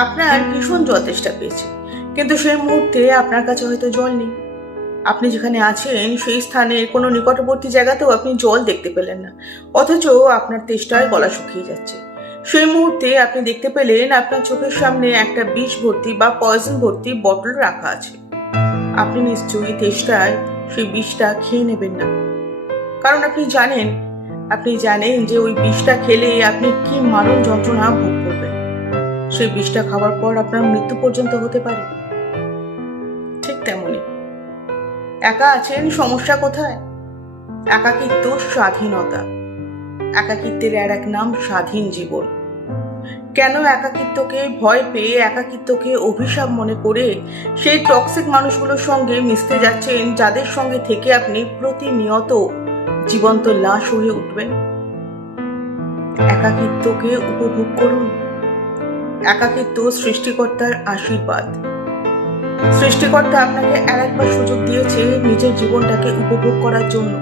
আপনার ভীষণ জল তেষ্টা পেয়েছে, কিন্তু সেই মুহূর্তে আপনার কাছে হয়তো জল নেই। আপনি যেখানে আছেন সেই স্থানের কোনো নিকটবর্তী জায়গাতেও আপনি জল দেখতে পেলেন না, অথচ আপনার তেষ্টায় গলা শুকিয়ে যাচ্ছে। সেই মুহূর্তে আপনি দেখতে পেলেন আপনার চোখের সামনে একটা বিষ ভর্তি বা পয়জন ভর্তি বটল রাখা আছে। আপনি নিশ্চয়ই তেষ্টায় সেই বিষটা খেয়ে নেবেন না, কারণ আপনি জানেন যে ওই বিষটা খেলে আপনি কি মানব যন্ত্রণা ভোগ করবেন। সেই বিষটা খাওয়ার পর আপনার মৃত্যু পর্যন্ত হতে পারে। ঠিক তেমনি একা আছেন, সমস্যা কোথায়? একাকিত্ব স্বাধীনতা। একাকিত্বের আর এক নাম স্বাধীন জীবন। কেন একাকিত্বকে ভয় পেয়ে, একাকিত্বকে অভিশাপ মনে করে সেই টক্সিক মানুষগুলোর সঙ্গে মিশতে যাচ্ছেন, যাদের সঙ্গে থেকে আপনি প্রতিনিয়ত জীবন্ত লাশ হয়ে উঠবেন? একাকিত্বকে উপভোগ করুন। একাকিত্ব সৃষ্টিকর্তার আশীর্বাদ। সৃষ্টিকর্তা আপনাকে আর একবার সুযোগ দিয়েছে নিজের জীবনটাকে উপভোগ করার জন্য।